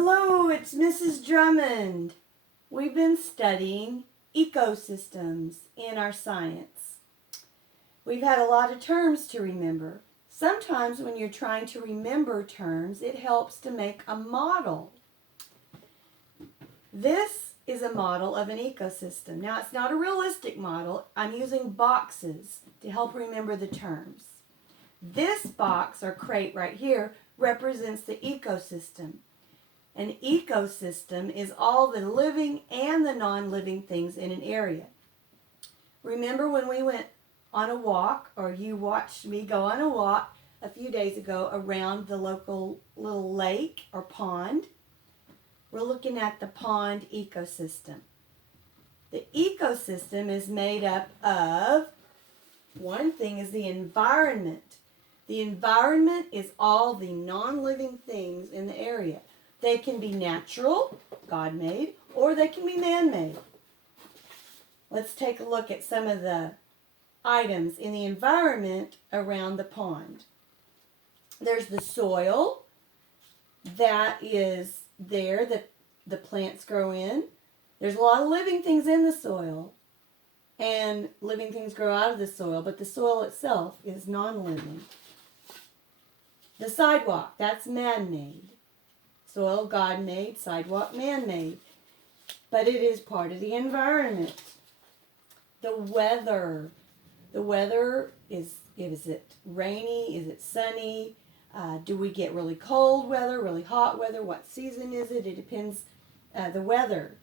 Hello, it's Mrs. Drummond. We've been studying ecosystems in our science. We've had a lot of terms to remember. Sometimes when you're trying to remember terms, it helps to make a model. This is a model of an ecosystem. Now, it's not a realistic model. I'm using boxes to help remember the terms. This box or crate right here represents the ecosystem. An ecosystem is all the living and the non-living things in an area. Remember when we went on a walk, or you watched me go on a walk a few days ago around the local little lake or pond? We're looking at the pond ecosystem. The ecosystem is made up of, one thing is the environment. The environment is all the non-living things in the area. They can be natural, God-made, or they can be man-made. Let's take a look at some of the items in the environment around the pond. There's the soil that is there that the plants grow in. There's a lot of living things in the soil, and living things grow out of the soil, but the soil itself is non-living. The sidewalk, that's man-made. Soil, God-made, sidewalk, man-made. But it is part of the environment. The weather. The weather is it rainy? Is it sunny? Do we get really cold weather, really hot weather? What season is it? It depends. The weather.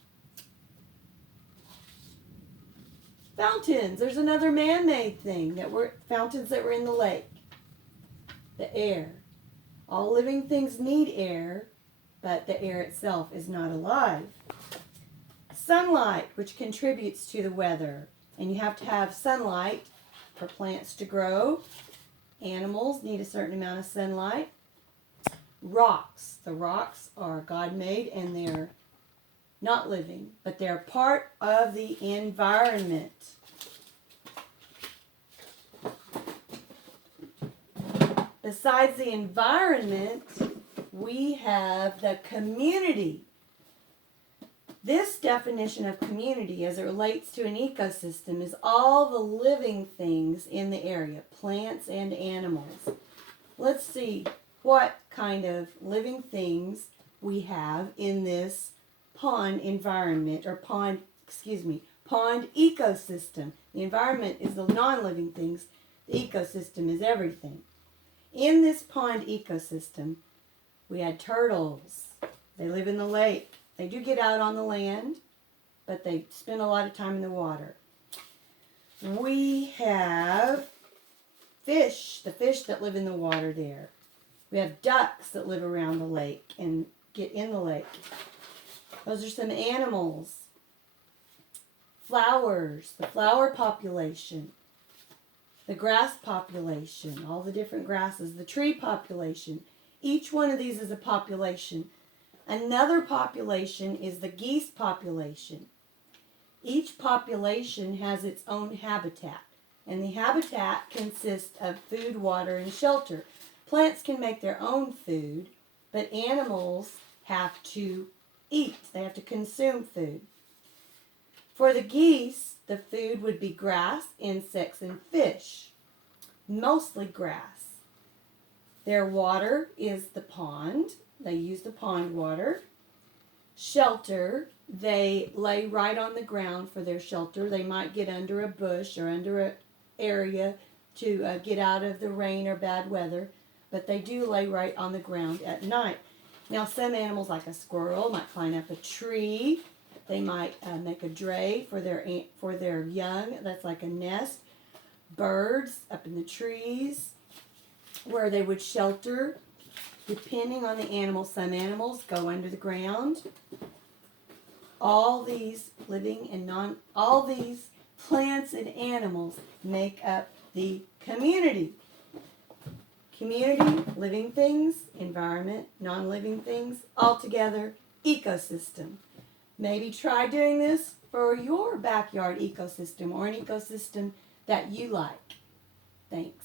Fountains. There's another man-made thing. Fountains that were in the lake. The air. All living things need air, but the air itself is not alive. Sunlight, which contributes to the weather. And you have to have sunlight for plants to grow. Animals need a certain amount of sunlight. Rocks. The rocks are God-made and they're not living, but they're part of the environment. Besides the environment, we have the community. This definition of community as it relates to an ecosystem is all the living things in the area, plants and animals. Let's see what kind of living things we have in this pond environment, or pond ecosystem. The environment is the non-living things. The ecosystem is everything. In this pond ecosystem, we had turtles. They live in the lake. They do get out on the land, but they spend a lot of time in the water. We have fish, the fish that live in the water there. We have ducks that live around the lake and get in the lake. Those are some animals. Flowers, the flower population. The grass population, all the different grasses. The tree population. Each one of these is a population. Another population is the geese population. Each population has its own habitat, and the habitat consists of food, water, and shelter. Plants can make their own food, but animals have to eat. They have to consume food. For the geese, the food would be grass, insects, and fish. Mostly grass. Their water is the pond. They use the pond water. Shelter, they lay right on the ground for their shelter. They might get under a bush or under an area to get out of the rain or bad weather, but they do lay right on the ground at night. Now, some animals, like a squirrel, might climb up a tree. They might make a dray for their young. That's like a nest. Birds up in the trees where they would shelter. Depending on the animal, some animals go under the ground. All these living and all these plants and animals make up the community. Community, living things, environment, non-living things, all together, ecosystem. Maybe try doing this for your backyard ecosystem or an ecosystem that you like. Thanks.